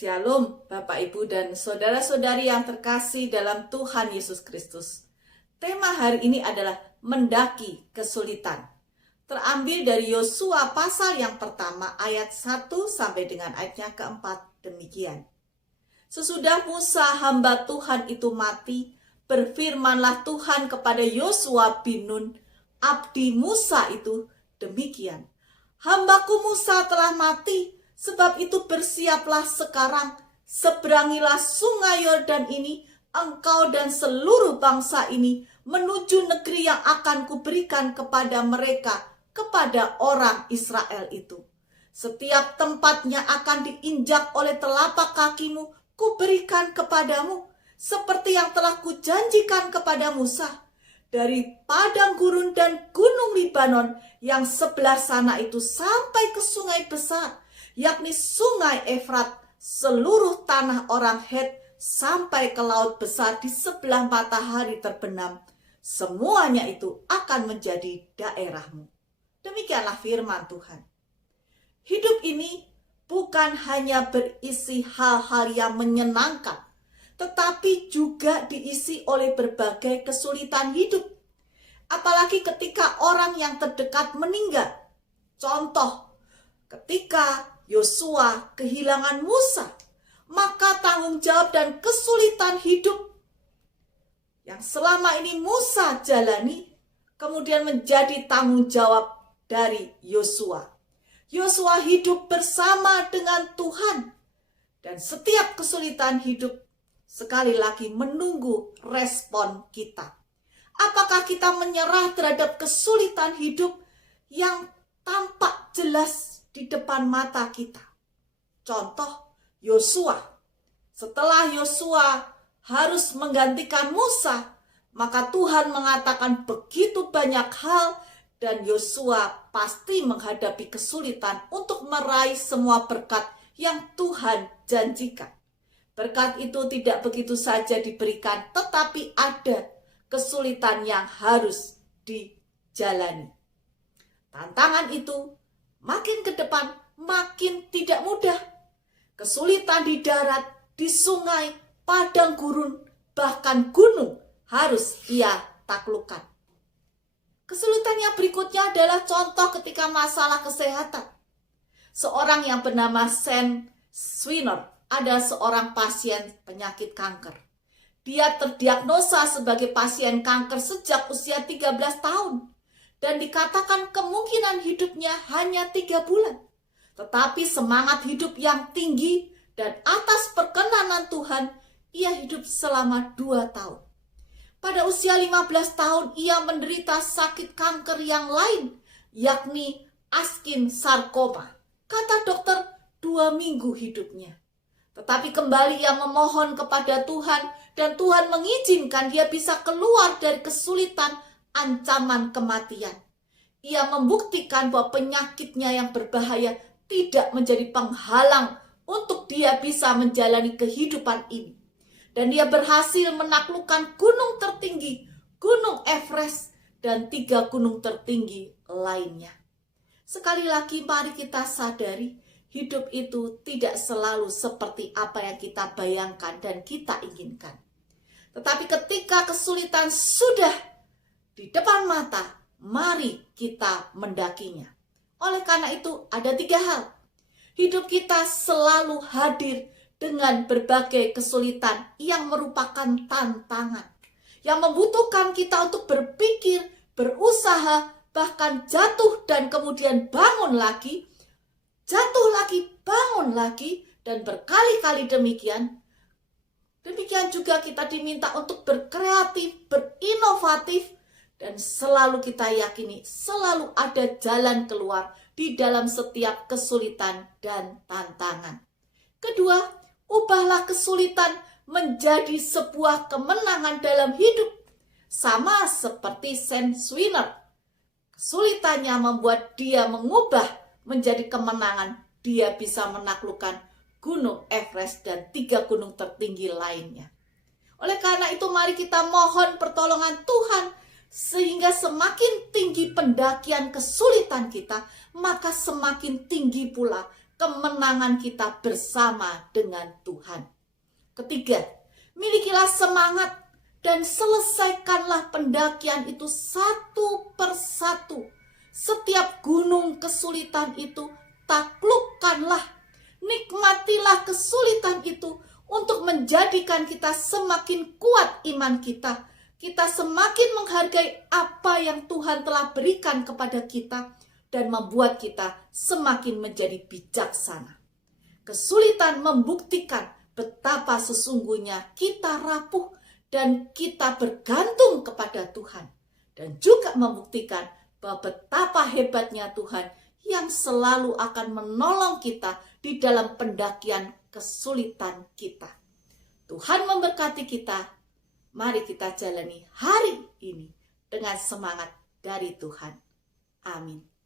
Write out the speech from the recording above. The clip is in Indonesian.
Shalom Bapak Ibu dan saudara-saudari yang terkasih dalam Tuhan Yesus Kristus. Tema hari ini adalah mendaki kesulitan. Terambil dari Yosua pasal yang pertama ayat 1 sampai dengan ayatnya keempat demikian. Sesudah Musa hamba Tuhan itu mati, berfirmanlah Tuhan kepada Yosua bin Nun, abdi Musa itu demikian. Hambaku Musa telah mati, sebab itu bersiaplah sekarang, seberangilah sungai Yordan ini, engkau dan seluruh bangsa ini, menuju negeri yang akan kuberikan kepada mereka, kepada orang Israel itu. Setiap tempatnya akan diinjak oleh telapak kakimu, kuberikan kepadamu, seperti yang telah kujanjikan kepada Musa. Dari padang gurun dan gunung Libanon yang sebelah sana itu sampai ke sungai besar, yakni sungai Efrat, seluruh tanah orang Het sampai ke laut besar di sebelah matahari terbenam, semuanya itu akan menjadi daerahmu. Demikianlah firman Tuhan. Hidup ini bukan hanya berisi hal-hal yang menyenangkan, tetapi juga diisi oleh berbagai kesulitan hidup. Apalagi ketika orang yang terdekat meninggal. Contoh, ketika Yosua kehilangan Musa, maka tanggung jawab dan kesulitan hidup yang selama ini Musa jalani kemudian menjadi tanggung jawab dari Yosua. Yosua hidup bersama dengan Tuhan, dan setiap kesulitan hidup sekali lagi menunggu respon kita. Apakah kita menyerah terhadap kesulitan hidup yang tampak jelas di depan mata kita? Contoh, Yosua. Setelah Yosua harus menggantikan Musa, maka Tuhan mengatakan begitu banyak hal, dan Yosua pasti menghadapi kesulitan untuk meraih semua berkat yang Tuhan janjikan. Berkat itu tidak begitu saja diberikan, tetapi ada kesulitan yang harus dijalani. Tantangan itu makin ke depan makin tidak mudah. Kesulitan di darat, di sungai, padang gurun, bahkan gunung harus ia taklukkan. Kesulitan yang berikutnya adalah contoh ketika masalah kesehatan. Seorang yang bernama Sam Swiner ada seorang pasien penyakit kanker. Dia terdiagnosa sebagai pasien kanker sejak usia 13 tahun. Dan dikatakan kemungkinan hidupnya hanya 3 bulan. Tetapi semangat hidup yang tinggi dan atas perkenanan Tuhan, ia hidup selama 2 tahun. Pada usia 15 tahun, ia menderita sakit kanker yang lain, yakni Askin sarkoma. Kata dokter, 2 minggu hidupnya. Tetapi kembali ia memohon kepada Tuhan, dan Tuhan mengizinkan dia bisa keluar dari kesulitan ancaman kematian. Ia membuktikan bahwa penyakitnya yang berbahaya tidak menjadi penghalang untuk dia bisa menjalani kehidupan ini. Dan dia berhasil menaklukkan gunung tertinggi, Gunung Everest, dan 3 gunung tertinggi lainnya. Sekali lagi mari kita sadari, hidup itu tidak selalu seperti apa yang kita bayangkan dan kita inginkan. Tetapi ketika kesulitan sudah di depan mata, mari kita mendakinya. Oleh karena itu ada 3 hal. Hidup kita selalu hadir dengan berbagai kesulitan yang merupakan tantangan. Yang membutuhkan kita untuk berpikir, berusaha, bahkan jatuh dan kemudian bangun lagi. Jatuh lagi, bangun lagi, dan berkali-kali demikian. Demikian juga kita diminta untuk berkreatif, berinovatif, dan selalu kita yakini selalu ada jalan keluar di dalam setiap kesulitan dan tantangan. Kedua, ubahlah kesulitan menjadi sebuah kemenangan dalam hidup. Sama seperti Sam Swiner. Kesulitannya membuat dia mengubah menjadi kemenangan. Dia bisa menaklukkan Gunung Everest dan 3 gunung tertinggi lainnya. Oleh karena itu mari kita mohon pertolongan Tuhan, sehingga semakin tinggi pendakian kesulitan kita, maka semakin tinggi pula kemenangan kita bersama dengan Tuhan. Ketiga, milikilah semangat dan selesaikanlah pendakian itu satu persatu. Setiap gunung kesulitan itu taklukkanlah. Nikmatilah kesulitan itu untuk menjadikan kita semakin kuat iman kita. Kita semakin menghargai apa yang Tuhan telah berikan kepada kita dan membuat kita semakin menjadi bijaksana. Kesulitan membuktikan betapa sesungguhnya kita rapuh dan kita bergantung kepada Tuhan. Dan juga membuktikan bahwa betapa hebatnya Tuhan yang selalu akan menolong kita di dalam pendakian kesulitan kita. Tuhan memberkati kita. Mari kita jalani hari ini dengan semangat dari Tuhan. Amin.